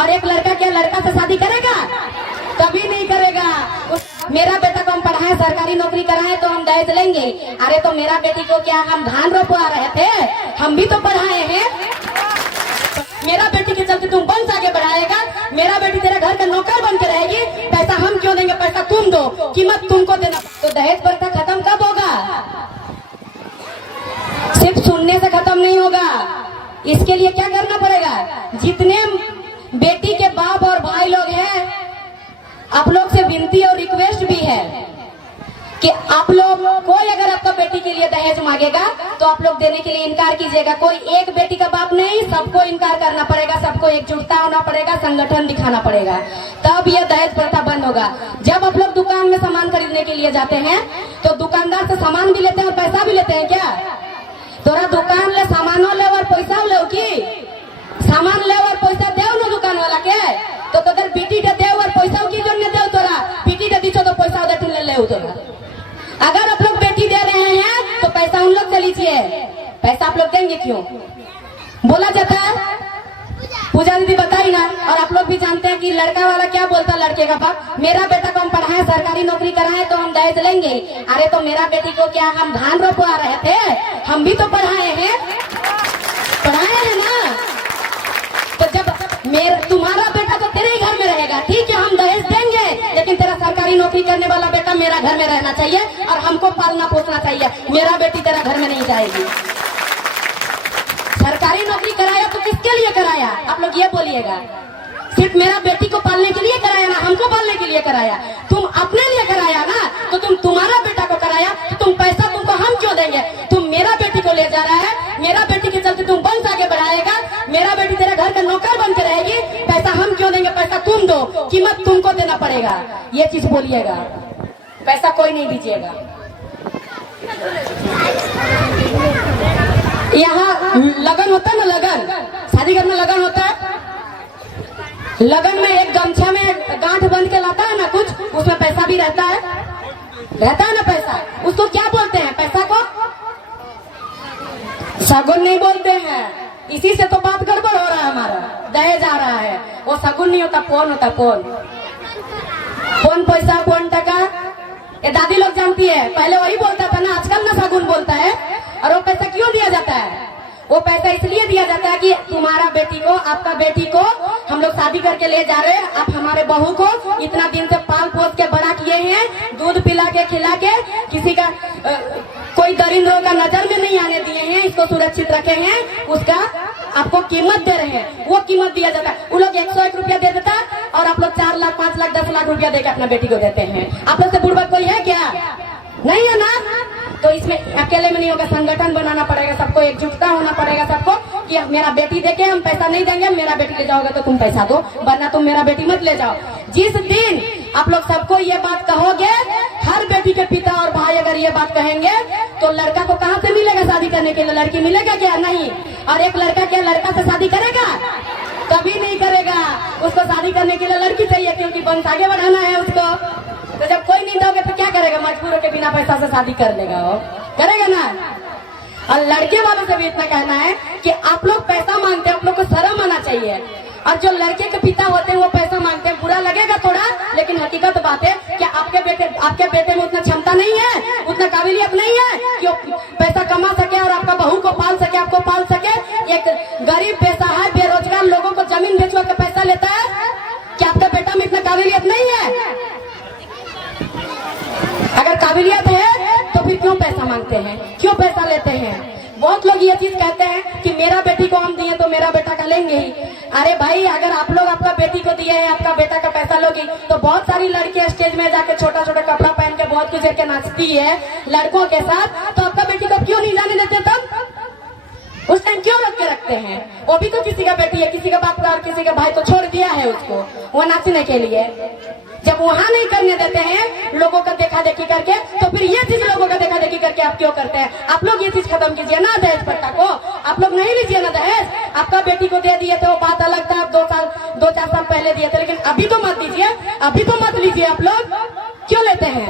और एक लड़का क्या लड़का से शादी करेगा? कभी नहीं करेगा। मेरा बेटा को हम पढ़ाए, सरकारी नौकरी कराए तो हम दहेज लेंगे। अरे तो मेरा बेटी को क्या हम धान रोपवा रहे थे? हम भी तो पढ़ाए हैं। मेरा बेटी के चलते तुम वंश आगे बढ़ाएगा, मेरा बेटी तेरे घर का नौकर बन के रहेगी। पैसा हम क्यों देंगे? पैसा तुम दो, कीमत तुमको देना। तो दहेज प्रथा खत्म कब होगा? सिर्फ सुनने से खत्म नहीं होगा, इसके लिए क्या करना पड़ेगा? जितने बेटी के बाप और भाई लोग हैं, आप लोग से विनती और रिक्वेस्ट भी है कि आप लोग, कोई अगर आपका बेटी के लिए दहेज मांगेगा तो आप लोग देने के लिए इनकार कीजिएगा। कोई एक बेटी का बाप नहीं, सबको इनकार करना पड़ेगा, सबको एकजुटता होना पड़ेगा, संगठन दिखाना पड़ेगा, तब यह दहेज प्रथा बंद होगा। जब आप लोग दुकान में सामान खरीदने के लिए जाते हैं तो दुकानदार से सामान भी लेते हैं और पैसा भी लेते हैं क्या? तोरा दुकान ले सामानो ले और पैसा ले की? सामान ले और पैसा देव ना दुकान वाला के, तो तोर बेटी के देव और पैसा की जन देव, तोरा बेटी के दीछो तो पैसा दे तुम ले तोरा। अगर आप लोग बेटी दे रहे हैं तो पैसा उन लोग से लीजिए, पैसा आप लोग देंगे क्यों? बोला जाता है, पूजा दीदी बताई ना। और आप लोग भी जानते हैं कि लड़का वाला क्या बोलता है लड़के का बाप, मेरा बेटा को हम पढ़ाए, सरकारी नौकरी कराए तो हम दहेज लेंगे। अरे तो मेरा बेटी को क्या हम धान रोपवा रहे थे? हम भी तो पढ़ाए हैं ना। तो जब तुम्हारा बेटा तो तेरे ही घर में रहेगा, ठीक है, हम दहेज देंगे, लेकिन तेरा सरकारी नौकरी करने वाला बेटा मेरा घर में रहना चाहिए और हमको पालना पोसना चाहिए। मेरा बेटी तेरा घर में नहीं जाएगी। सरकारी नौकरी कराया तो किसके लिए कराया? आप लोग ये बोलिएगा, सिर्फ मेरा बेटी को पालने के लिए कराया ना, हमको पालने के लिए कराया? तुम अपने लिए कराया ना, तो तुम्हारा बेटा को कराया तो तुम पैसा तुमको हम क्यों देंगे? तुम मेरा बेटी को ले जा रहा है, मेरा बेटी के चलते तुम वंश आगे बढ़ाएगा, मेरा बेटी तेरे घर का नौकर बन के रहेगी। पैसा हम क्यों देंगे? पैसा तुम दो, कीमत तुमको देना पड़ेगा। ये चीज बोलिएगा, पैसा कोई नहीं दीजिएगा। यहाँ लगन होता है ना, लगन, शादी घर में लगन होता है। लगन में एक गमछा में गांठ बंध के लाता है ना कुछ, उसमें पैसा भी रहता है ना पैसा। उसको क्या बोलते हैं? पैसा को शगुन नहीं बोलते हैं। इसी से तो बात गड़बड़ हो रहा है, हमारा दहेज आ रहा है। वो शगुन नहीं होता, पोन होता, पोन पैसा, पोन टका। ये दादी लोग जानती है, पहले वही बोलता था ना, आजकल ना शगुन बोलता है। और वो पैसा क्यों दिया जाता है? वो पैसा इसलिए दिया जाता है कि तुम्हारा बेटी को, आपका बेटी को हम लोग शादी करके ले जा रहे हैं, आप हमारे बहू को इतना दिन से पाल पोस के बड़ा किए हैं, दूध पिला के खिला के, किसी का कोई दरिंदों का नजर में नहीं आने दिए हैं, इसको सुरक्षित रखे हैं, उसका आपको कीमत दे रहे हैं। वो कीमत दिया जाता है। वो लोग 101 रुपया दे देता और आप लोग 4 लाख 5 लाख 10 लाख रुपया देकर अपना बेटी को देते हैं। आप लोग से बुढ़वा कोई है क्या? नहीं है ना। तो इसमें अकेले में नहीं होगा, संगठन बनाना पड़ेगा, सबको एकजुटता होना पड़ेगा, सबको कि मेरा बेटी देके हम पैसा नहीं देंगे, मेरा बेटी ले जाओगे तो तुम पैसा दो, वरना तुम मेरा बेटी मत ले जाओ। जिस दिन आप लोग सबको ये बात कहोगे, हर बेटी के पिता और भाई अगर ये बात कहेंगे, तो लड़का को कहाँ से मिलेगा शादी करने के लिए? लड़की मिलेगा क्या? नहीं। और एक लड़का क्या लड़का से शादी करेगा? कभी नहीं करेगा। उसको शादी करने के लिए लड़की चाहिए, क्योंकि वंश आगे बढ़ाना है उसको। तो जब कोई नहीं दोगे तो क्या करेगा? मजबूर होकर बिना पैसा से शादी कर लेगा, वो करेगा ना। और लड़के वालों से भी इतना कहना है कि आप लोग पैसा मांगते हैं, आप लोग को शर्म आना चाहिए। और जो लड़के के पिता होते हैं वो पैसा मांगते हैं, बुरा लगेगा थोड़ा, लेकिन हकीकत बात है कि आपके बेटे में उतना क्षमता नहीं है, उतना काबिलियत नहीं है कि वो पैसा कमा सके और आपका बहू को पाल सके, आपको पाल सके। एक गरीब बेसहाय बेरोजगार लोगों को जमीन बेचवा के पैसा लेता है। क्या आपका बेटा में इतना काबिलियत नहीं है? अगर काबिलियत है तो फिर क्यों पैसा मांगते हैं, क्यों पैसा लेते हैं? बहुत लोग ये चीज कहते हैं कि मेरा बेटी को हम दिए तो मेरा बेटा का लेंगे ही। अरे भाई, अगर आप लोग आपका बेटी को दिए हैं, आपका बेटा का पैसा लोगी, तो बहुत सारी लड़कियां स्टेज में जाके छोटा छोटा कपड़ा पहन के बहुत कुछ करके नाचती है लड़कों के साथ, तो आपका बेटी को क्यों नहीं जाने देते? तब उस टाइम क्यों रख के रखते हैं? वो भी तो किसी का बेटी है, किसी का बाप और किसी का भाई तो छोड़ दिया है उसको वो नाचने के लिए। जब वहां नहीं करने देते हैं लोगों का देखा देखी करके, तो फिर ये चीज लोगों का देखा देखी करके आप क्यों करते हैं? आप लोग ये चीज खत्म कीजिए ना, दहेज प्रथा को आप लोग नहीं लीजिए ना दहेज। आपका बेटी को दे दिए तो बात अलग था, आप 2-4 साल पहले दिए थे, लेकिन अभी तो मत दीजिए, अभी तो मत लीजिए। आप लोग क्यों लेते हैं?